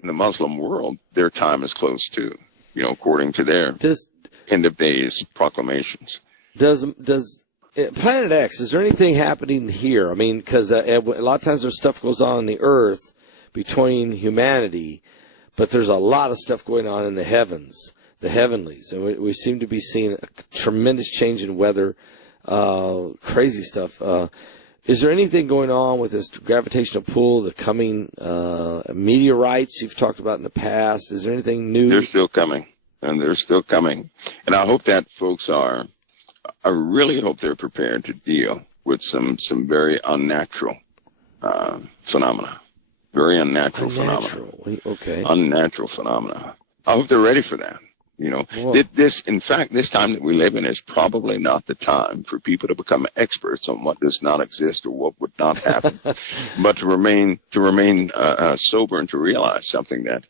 in the Muslim world, their time is close too, according to their end of days proclamations. Does Planet X, is there anything happening here? I mean, because a lot of times there's stuff goes on the earth between humanity, but there's a lot of stuff going on in the heavens, the heavenlies. And we seem to be seeing a tremendous change in weather, crazy stuff. Is there anything going on with this gravitational pull, the coming meteorites you've talked about in the past? Is there anything new? They're still coming, and they're still coming. And I hope that folks I really hope they're prepared to deal with some very unnatural phenomena. Very unnatural phenomena. Okay. Unnatural phenomena. I hope they're ready for that. In fact, this time that we live in is probably not the time for people to become experts on what does not exist or what would not happen, but to remain sober and to realize something that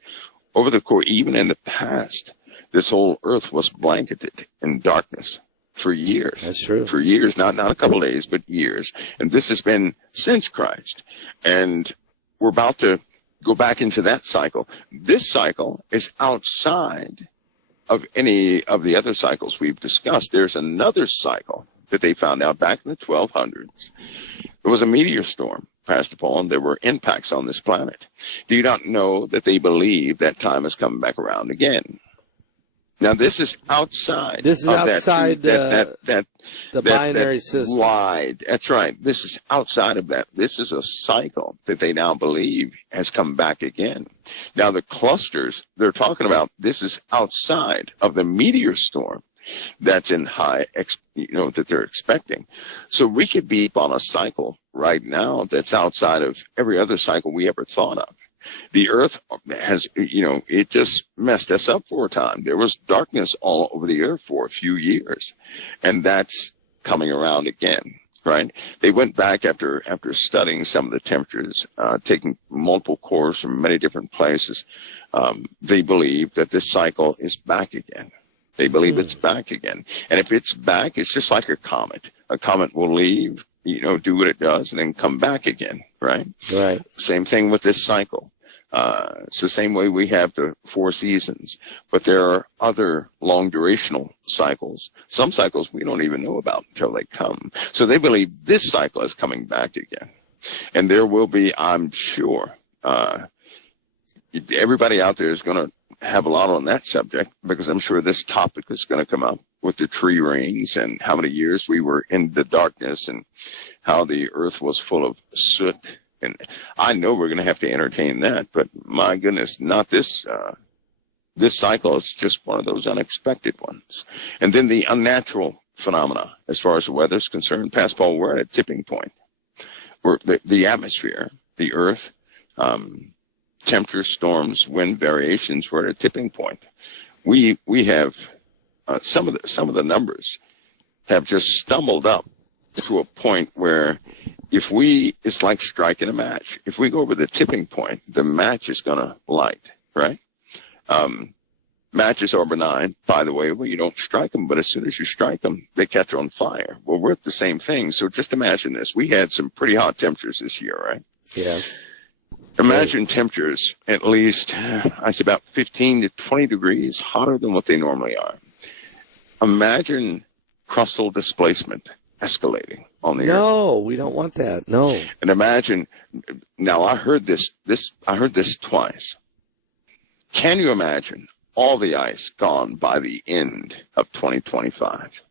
over the course, even in the past, this whole earth was blanketed in darkness for years. That's true. For years, not a couple of days, but years. And this has been since Christ. And we're about to go back into that cycle. This cycle is outside of any of the other cycles we've discussed. There's another cycle that they found out back in the 1200s. It was a meteor storm, Pastor Paul, and there were impacts on this planet. Do you not know that they believe that time is coming back around again? Now, this is outside. This is outside the binary system. Wide. That's right. This is outside of that. This is a cycle that they now believe has come back again. Now, the clusters they're talking about, this is outside of the meteor storm that's in that they're expecting. So we could be on a cycle right now that's outside of every other cycle we ever thought of. The earth has, it just messed us up for a time. There was darkness all over the earth for a few years, and that's coming around again, right? They went back after studying some of the temperatures, taking multiple cores from many different places. They believe that this cycle is back again. They believe it's back again. And if it's back, it's just like a comet. A comet will leave, do what it does, and then come back again, right? Right. Same thing with this cycle. It's the same way we have the 4 seasons, but there are other long durational cycles. Some cycles we don't even know about until they come. So they believe this cycle is coming back again. And there will be, I'm sure, everybody out there is going to have a lot on that subject, because I'm sure this topic is going to come up with the tree rings and how many years we were in the darkness and how the earth was full of soot. And I know we're going to have to entertain that, but my goodness, not this. This cycle is just one of those unexpected ones. And then the unnatural phenomena, as far as the weather is concerned, Pastor Paul, we're at a tipping point. Where the atmosphere, the earth, temperature, storms, wind variations, we're at a tipping point. We have some of the numbers have just stumbled up to a point where it's like striking a match. If we go over the tipping point, the match is going to light, right? Matches are benign, by the way, where you don't strike them, but as soon as you strike them, they catch on fire. Well, we're at the same thing. So just imagine this. We had some pretty hot temperatures this year, right? Yes. Imagine temperatures at least, I say about 15 to 20 degrees hotter than what they normally are. Imagine crustal displacement escalating on the earth. No, we don't want that. No. And imagine, now I heard this twice. Can you imagine all the ice gone by the end of 2025?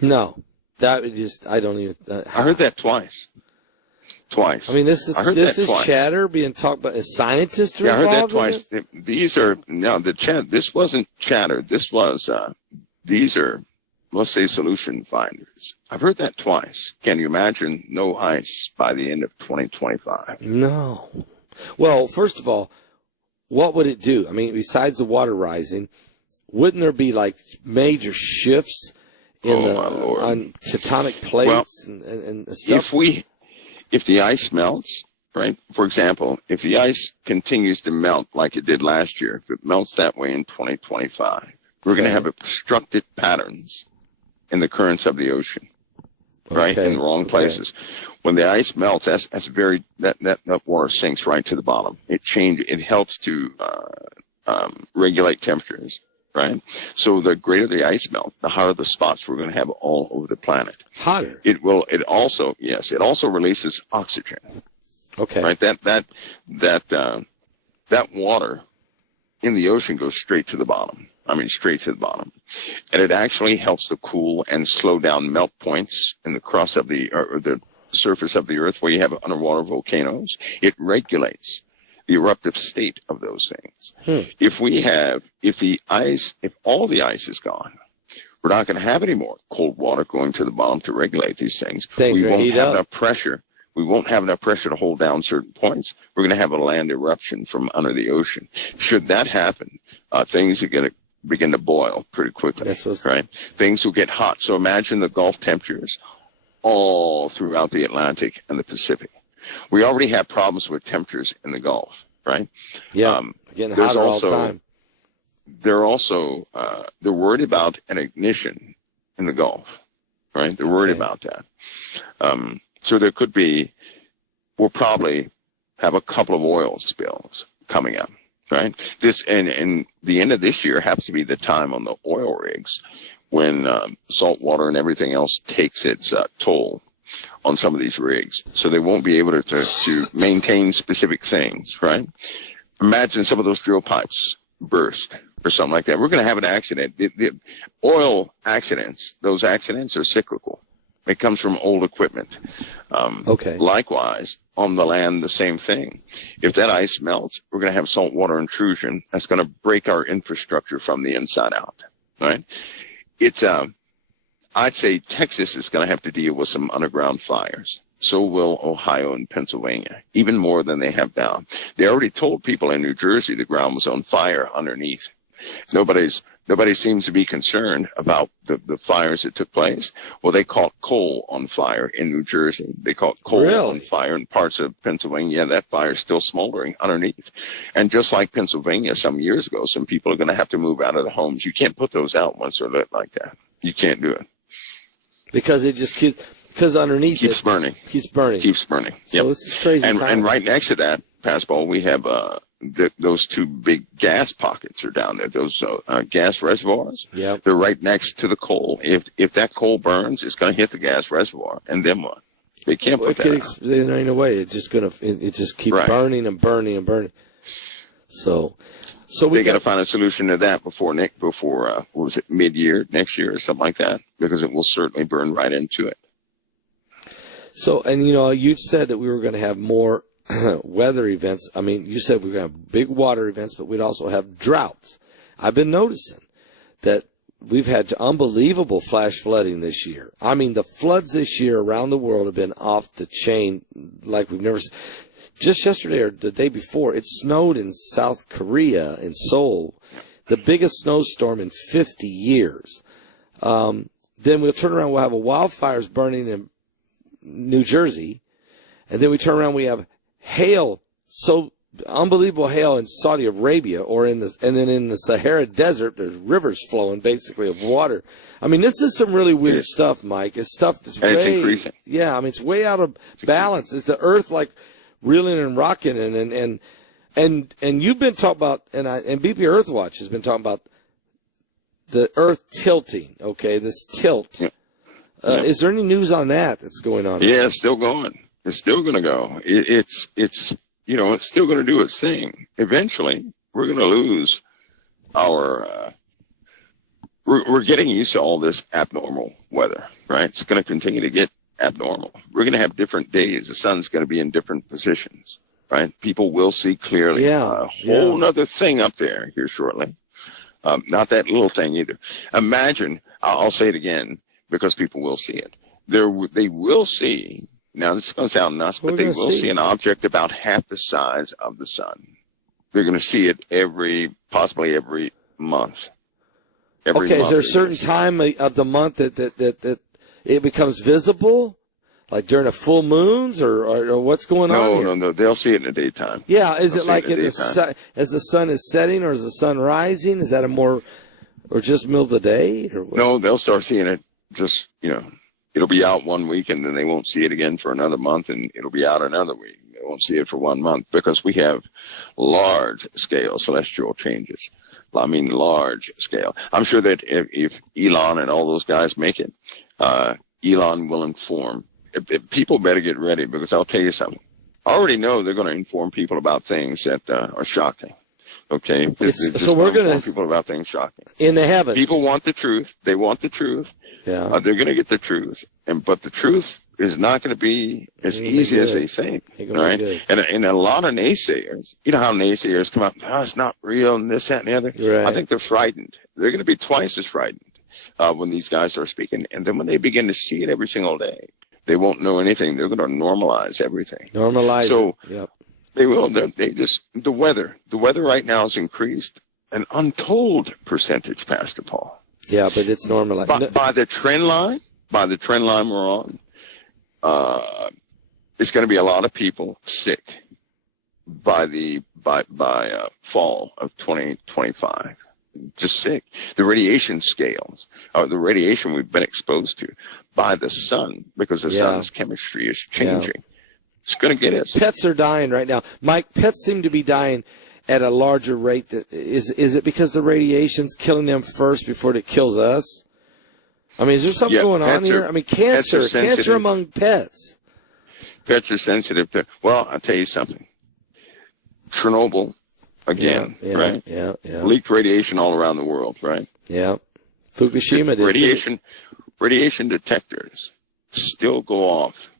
No. I don't even. I heard that twice. I mean, this is chatter being talked about. Scientists are involved. I heard that twice. This wasn't chatter. This was, these are, let's say, solution finders. I've heard that twice. Can you imagine no ice by the end of 2025? No. Well, first of all, what would it do? I mean, besides the water rising, wouldn't there be like major shifts in on tectonic plates and stuff? If the ice melts, right? For example, if the ice continues to melt like it did last year, if it melts that way in 2025, we're going to have obstructed patterns in the currents of the ocean, right? In the wrong places. When the ice melts, that water sinks right to the bottom. It helps to regulate temperatures, right? So the greater the ice melt, the hotter the spots we're going to have all over the planet. Hotter. It also releases oxygen. Okay. Right. That water in the ocean goes straight to the bottom. Straight to the bottom. And it actually helps to cool and slow down melt points in the crust of the surface of the earth where you have underwater volcanoes. It regulates the eruptive state of those things. If all the ice is gone, we're not going to have any more cold water going to the bottom to regulate these things. We won't have enough pressure. We won't have enough pressure to hold down certain points. We're going to have a land eruption from under the ocean. Should that happen, things are going to begin to boil pretty quickly, right? Things will get hot. So imagine the Gulf temperatures all throughout the Atlantic and the Pacific. We already have problems with temperatures in the Gulf, right? Yeah, getting hotter all the time. They're worried about an ignition in the Gulf, right? They're worried about that. So we'll probably have a couple of oil spills coming up, right? And the end of this year happens to be the time on the oil rigs when salt water and everything else takes its toll on some of these rigs. So they won't be able to maintain specific things, right? Imagine some of those drill pipes burst or something like that. We're going to have an accident. The oil accidents, those accidents are cyclical. It comes from old equipment. Likewise, on the land, the same thing. If that ice melts, we're going to have saltwater intrusion. That's going to break our infrastructure from the inside out, right? I'd say Texas is going to have to deal with some underground fires. So will Ohio and Pennsylvania, even more than they have now. They already told people in New Jersey the ground was on fire underneath. Nobody seems to be concerned about the fires that took place. Well, they caught coal on fire in New Jersey. They caught coal on fire in parts of Pennsylvania. That fire is still smoldering underneath. And just like Pennsylvania some years ago, some people are going to have to move out of the homes. You can't put those out once they're lit like that. You can't do it. Because it just because underneath keeps burning. Keeps burning. Keeps burning. So yep. This is crazy. And right next to that, Pascal, we have those two big gas pockets are down there. Those gas reservoirs. Yeah. They're right next to the coal. If that coal burns, it's going to hit the gas reservoir, and then what? They can't put that out. There ain't no way. It just keep burning and burning and burning. So they got to find a solution to that before what was it, mid-year next year or something like that, because it will certainly burn right into it. So, and you said that we were going to have more weather events. You said we were going to have big water events, but we'd also have droughts. I've been noticing that we've had unbelievable flash flooding this year. The floods this year around the world have been off the chain like we've never seen. Just yesterday or the day before, it snowed in South Korea, in Seoul, the biggest snowstorm in 50 years. Then we'll turn around, we'll have wildfires burning in New Jersey, and then we turn around, we have hail, so unbelievable hail in Saudi Arabia, and then in the Sahara Desert, there's rivers flowing basically of water. This is some really weird stuff, Mike. It's stuff that's it's increasing. Yeah, it's way out of balance. It's the earth like reeling and rocking, and you've been talking about, and BP Earthwatch has been talking about the earth tilting. Okay, this tilt. Yeah. Is there any news on that's going on? Yeah, it's still going. It's still going to go. It's still going to do its thing. Eventually, we're going to lose our. We're getting used to all this abnormal weather, right? It's going to continue to get abnormal. We're going to have different days. The sun's going to be in different positions, right? People will see clearly. Yeah. A whole other thing up there here shortly. Not that little thing either. Imagine, I'll say it again because people will see it. They will see, now this is going to sound nuts, but they will see an object about half the size of the sun. They're going to see it possibly every month. Okay, is there a certain time of the month that it becomes visible, like during a full moons, or what's going on? No. They'll see it in the daytime. Yeah, is it like as the sun is setting, or is the sun rising? Is that or just middle of the day? Or what? No, they'll start seeing it just It'll be out 1 week, and then they won't see it again for another month, and it'll be out another week. They won't see it for 1 month because we have large-scale celestial changes. I mean, large scale. I'm sure that if Elon and all those guys make it, Elon will inform. If people better get ready, because I'll tell you something. I already know they're going to inform people about things that are shocking. Okay? So we're going to inform people about things shocking. In the heavens. People want the truth. They want the truth. Yeah. They're going to get the truth. But the truth is not going to be as easy as they think. Right? And a lot of naysayers, you know how naysayers come up, it's not real, and this, that, and the other. Right. I think they're frightened. They're going to be twice as frightened when these guys are speaking. And then when they begin to see it every single day, they won't know anything. They're going to normalize everything. Normalize so it. Yep. They will. They just, the weather right now has increased an untold percentage, Pastor Paul. Yeah, but it's normalized. By the trend line we're on, it's going to be a lot of people sick by fall of 2025. Just sick. The radiation scales, the radiation we've been exposed to by the sun, because the sun's chemistry is changing. Yeah. It's going to get us. Pets are dying right now. Mike, pets seem to be dying at a larger rate. Is it because the radiation's killing them first before it kills us? I mean, is there something going on here? I mean, cancer among pets. Pets are sensitive to, well, I'll tell you something. Chernobyl, again, right? Yeah. Leaked radiation all around the world, right? Yeah. Fukushima did. Radiation detectors still go off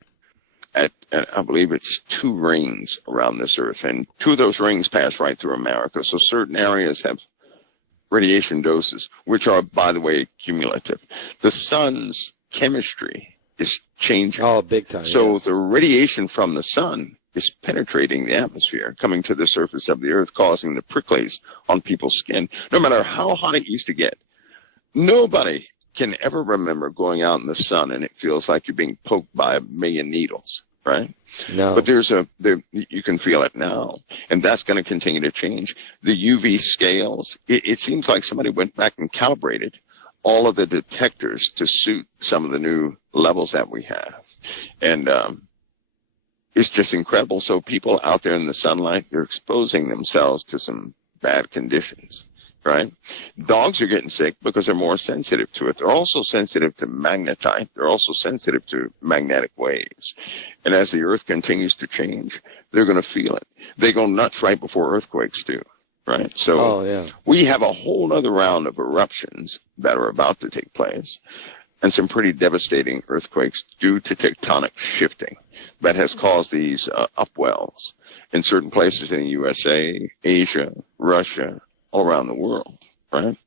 at I believe it's 2 rings around this earth, and 2 of those rings pass right through America. So certain areas have radiation doses, which are, by the way, cumulative. The sun's chemistry is changing. Oh, big time. So the radiation from the sun is penetrating the atmosphere, coming to the surface of the earth, causing the pricklies on people's skin. No matter how hot it used to get, nobody can ever remember going out in the sun and it feels like you're being poked by 1,000,000 needles, right? No. But you can feel it now, and that's going to continue to change. The UV scales, it seems like somebody went back and calibrated all of the detectors to suit some of the new levels that we have. And it's just incredible. So people out there in the sunlight, they're exposing themselves to some bad conditions. Right? Dogs are getting sick because they're more sensitive to it. They're also sensitive to magnetite. They're also sensitive to magnetic waves. And as the earth continues to change, they're going to feel it. They go nuts right before earthquakes do. Right? So we have a whole other round of eruptions that are about to take place, and some pretty devastating earthquakes due to tectonic shifting that has caused these upwells in certain places in the USA, Asia, Russia, all around the world, right?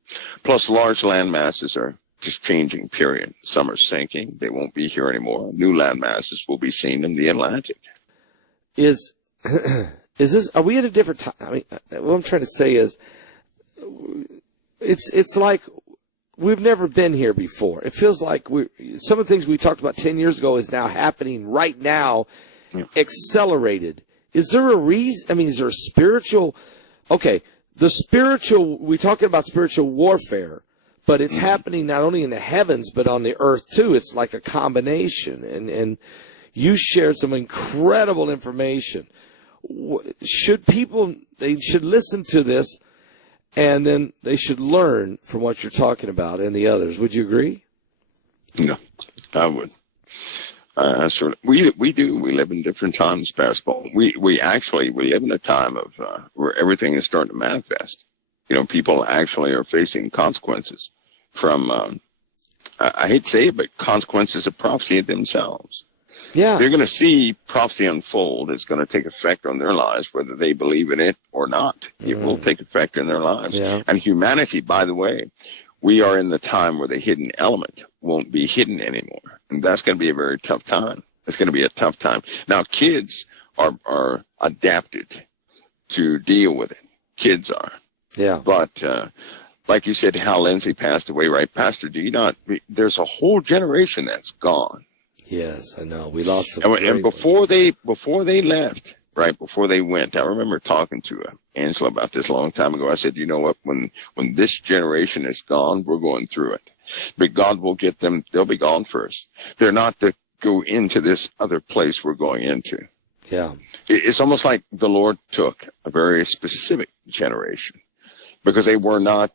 Plus, large land masses are just changing, period. Some are sinking. They won't be here anymore. New land masses will be seen in the Atlantic. Is this, are we at a different time? I mean, what I'm trying to say is, it's like we've never been here before. It feels like some of the things we talked about 10 years ago is now happening right now, accelerated. Is there a reason? I mean, is there a spiritual, we're talking about spiritual warfare, but it's happening not only in the heavens, but on the earth too. It's like a combination. And you shared some incredible information. They should listen to this, and then they should learn from what you're talking about and the others. Would you agree? No, I would. We live in different times, Pastor Paul. We live in a time of where everything is starting to manifest. You know, people actually are facing consequences from I hate to say it, but consequences of prophecy themselves. Yeah, they're going to see prophecy unfold. It's going to take effect on their lives, whether they believe in it or not. It will take effect in their lives. Yeah. And humanity, by the way, we are in the time where the hidden element won't be hidden anymore. And that's going to be a very tough time. It's going to be a tough time. Now, kids are adapted to deal with it. Kids are. Yeah. But like you said, Hal Lindsey passed away, right? Pastor, do you not? There's a whole generation that's gone. Yes, I know. We lost some. And before they left, right, before they went, I remember talking to Angela about this a long time ago. I said, you know what, when this generation is gone, we're going through it. but God will get them. They'll be gone first. They're not to go into this other place we're going into. Yeah. It's almost like the Lord took a very specific generation, because they were not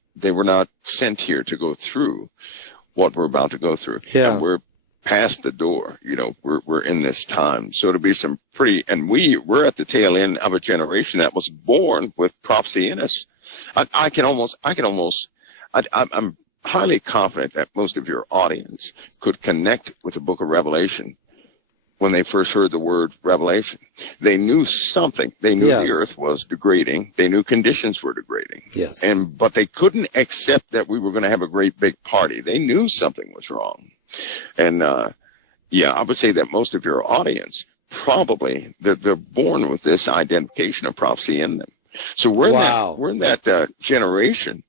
sent here to go through what we're about to go through. Yeah. And we're past the door. We're in this time. So to be some pretty, and we're at the tail end of a generation that was born with prophecy in us. I'm highly confident that most of your audience could connect with the book of Revelation when they first heard the word revelation. They knew something. They knew Yes. the earth was degrading. They knew conditions were degrading. Yes. But they couldn't accept that we were going to have a great big party. They knew something was wrong. And, I would say that most of your audience probably, they're born with this identification of prophecy in them. So we're in that generation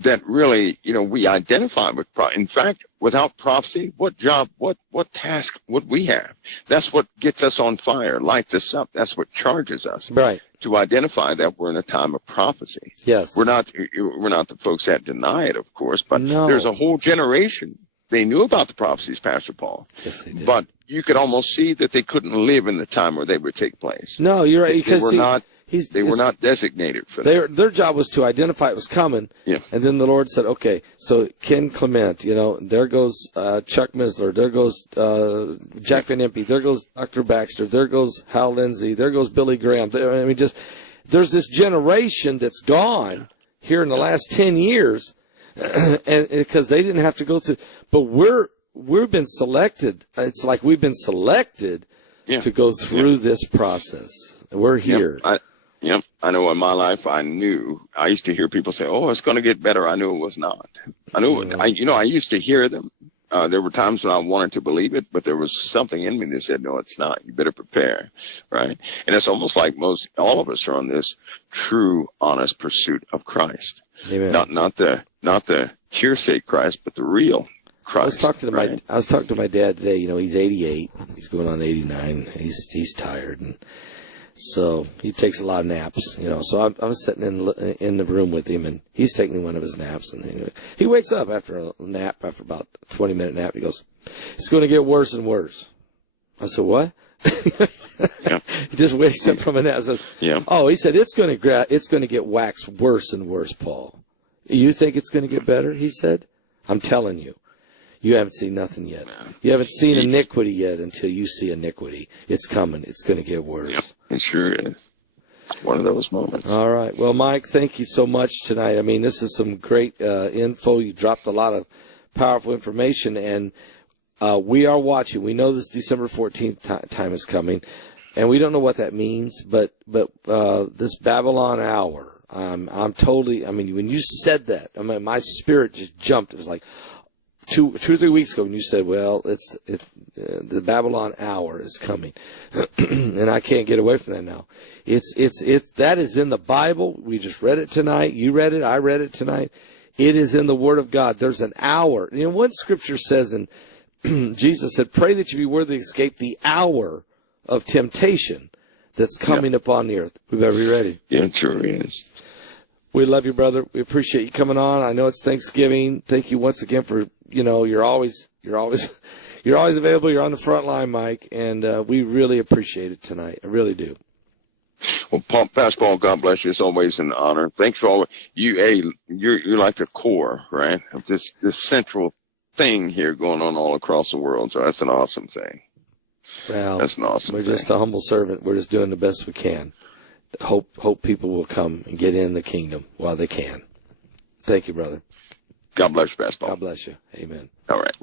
that really, we identify with prophecy. In fact, without prophecy, what job, what task would we have? That's what gets us on fire, lights us up. That's what charges us. Right. To identify that we're in a time of prophecy. Yes. We're not the folks that deny it, of course, but No. there's a whole generation. They knew about the prophecies, Pastor Paul. Yes, they did. But you could almost see that they couldn't live in the time where they would take place. No, you're right. Because They were not designated for that. Their job was to identify it was coming. Yeah. And then the Lord said, okay, so Ken Clement, there goes Chuck Misler, there goes Jack Van Impe, there goes Dr. Baxter, there goes Hal Lindsey, there goes Billy Graham. There's this generation that's gone here in the last 10 years, and because they didn't have to go through. But we've been selected. It's like we've been selected to go through this process. We're here. I know in my life, I used to hear people say, oh, it's going to get better. I knew it was not. I used to hear them. There were times when I wanted to believe it, but there was something in me that said, no, it's not. You better prepare. Right. And it's almost like all of us are on this true, honest pursuit of Christ. Amen. Not the hearsay Christ, but the real Christ. I was talking to my dad today. He's 88. He's going on 89. He's tired. And so he takes a lot of naps, So I was sitting in the room with him, and he's taking one of his naps, and he wakes up after a nap, after about a 20-minute nap. He goes, "It's going to get worse and worse." I said, "What?" He just wakes up from a nap and says, "Oh," he said, "It's going to get waxed worse and worse, Paul. You think it's going to get better?" He said, "I'm telling you. You haven't seen nothing yet. You haven't seen iniquity yet until you see iniquity. It's coming. It's going to get worse." Yep, it sure is. One of those moments. All right. Well, Mike, thank you so much tonight. I mean, this is some great info. You dropped a lot of powerful information, and we are watching. We know this December 14th time is coming, and we don't know what that means, but this Babylon hour, I'm totally, when you said that, my spirit just jumped. It was like, 2 or 3 weeks ago when you said, well, the Babylon hour is coming, and I can't get away from that now. That is in the Bible. We just read it tonight. You read it. I read it tonight. It is in the Word of God. There's an hour. One scripture says, and Jesus said, pray that you be worthy to escape the hour of temptation that's coming upon the earth. We better be ready. Yeah, it sure is. We love you, brother. We appreciate you coming on. I know it's Thanksgiving. Thank you once again for, you're always available. You're on the front line, Mike, and we really appreciate it tonight. I really do. Well, Pastor Paul, God bless you. It's always an honor. Thanks for all you're like the core, right, of this central thing here going on all across the world. So that's an awesome thing. Well, that's an awesome thing. We're just a humble servant. We're just doing the best we can. Hope people will come and get in the kingdom while they can. Thank you, brother. God bless you, Pastor Paul. God bless you. Amen. All right.